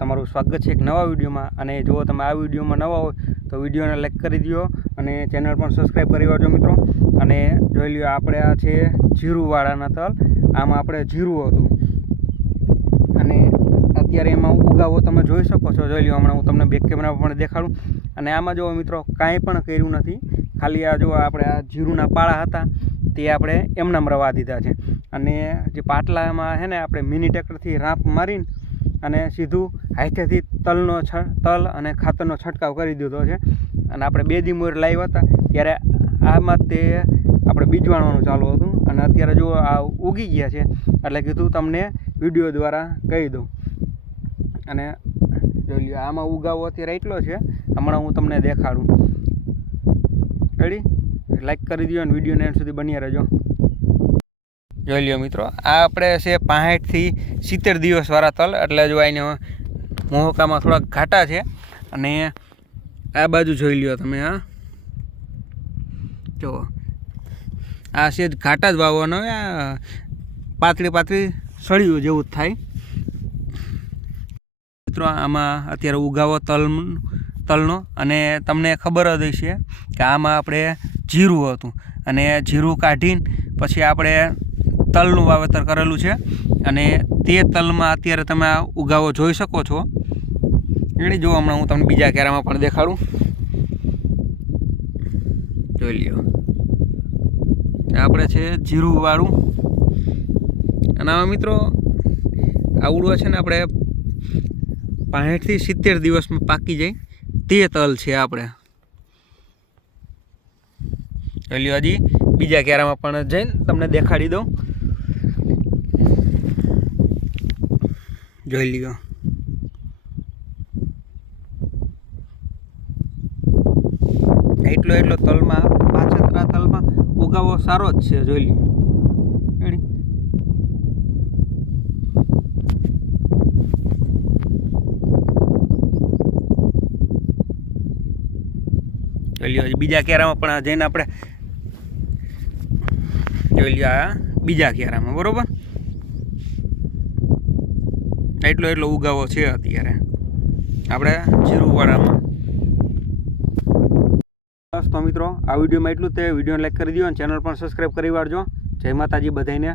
તમારું સ્વાગત છે એક નવા વિડીયોમાં. અને જો તમે આ વિડીયોમાં નવા હોય, તો વિડીયોને લાઈક કરી દો અને ચેનલ પણ સબસ્ક્રાઈબ કરી વાળજો મિત્રો. અને જોઈ લ્યો, આપણે આ છે જીરુવાળાના તલ. આમાં આપણે જીરું હતું. અને અત્યારે એમાં ઉગાવો તમે જોઈ શકો છો. જોઈ લ્યો, હમણાં હું તમને બેક કેમેરા પણ દેખાડું. અને આમાં જો મિત્રો, કાંઈ પણ કર્યું નથી. ખાલી આ જો આપણે આ જીરુના પાળા હતા. તે આપણે એમનામ રવા દીધા છે. અને જે પાટલામાં છે ને, આપણે મિની ટ્રેક્ટરથી રાંપ મારીને અને સીધું હાથેથી તલનો છ, તલ અને ખાતરનો છંટકાવ કરી દીધો છે. અને આપણે બે દી મોર લાવ્યા હતા, ત્યારે આમાં તે આપણે બીજવાણવાનું ચાલુ હતું. અને અત્યારે જો આ ઉગી ગયા છે, એટલે કીધું તમને વીડિયો દ્વારા કહી દઉં. અને જોઈ લ્યો, આમાં ઉગાવો અત્યારે એટલો છે, હમણાં હું તમને દેખાડું. રેડી લાઈક કરી દો અને વિડીયોને એન્ડ સુધી બન્યા રહેજો. જોઈ લ્યો મિત્રો. આ આપણે છે પાંઠથી સિત્તેર દિવસવાળા તલ. એટલે જો આને મોહકામાં થોડાક ઘાટા છે. અને આ બાજુ જોઈ લ્યો તમે આ જો. આ છે ઘાટા જ વાવવાનો. આ પાતળી પાતળી સળિયું જેવું જ થાય. મિત્રો, આમાં અત્યારે ઉગાવો તલ, તલનો. અને તમને ખબર જ હશે કે આમાં આપણે જીરું હતું. અને જીરું કાઢીને પછી આપણે તલનું વાવેતર કરેલું છે અને તે તલમાં અત્યારે તમે આ ઉગાવો જોઈ શકો છો. એની જો હમણાં હું તમને બીજા કેરામાં પણ દેખાડું. જોઈ લ્યો. આપણે છે જીરુંવાળું અને આમાં મિત્રો આવડું છે ને આપણે પાંઠથી સિત્તેર દિવસમાં પાકી જાય. તે તલ છે આપણે. જોઈ લ્યો હજી બીજા કેરામાં પણ જઈને તમને દેખાડી દઉં. જોઈ લ્યો. એટલો એટલો તલમાં, પાછતરા તલમાં ઉગાવો સારો જ છે, જોઈ લ્યો. જોઈ લ્યો બીજા કેરામાં પણ જઈને આપણે જોઈ લ્યો બીજા કેરામાં, બરોબર? એટલો એટલો ઉગાવો છે અત્યારે. આપણે જીરુવાડામાં. બસ તો મિત્રો, આ વિડીયોમાં એટલું તે. વિડીયોને લાઈક કરી દો અને ચેનલ પણ સબસ્ક્રાઈબ કરી વાળજો. જય માતાજી બધાને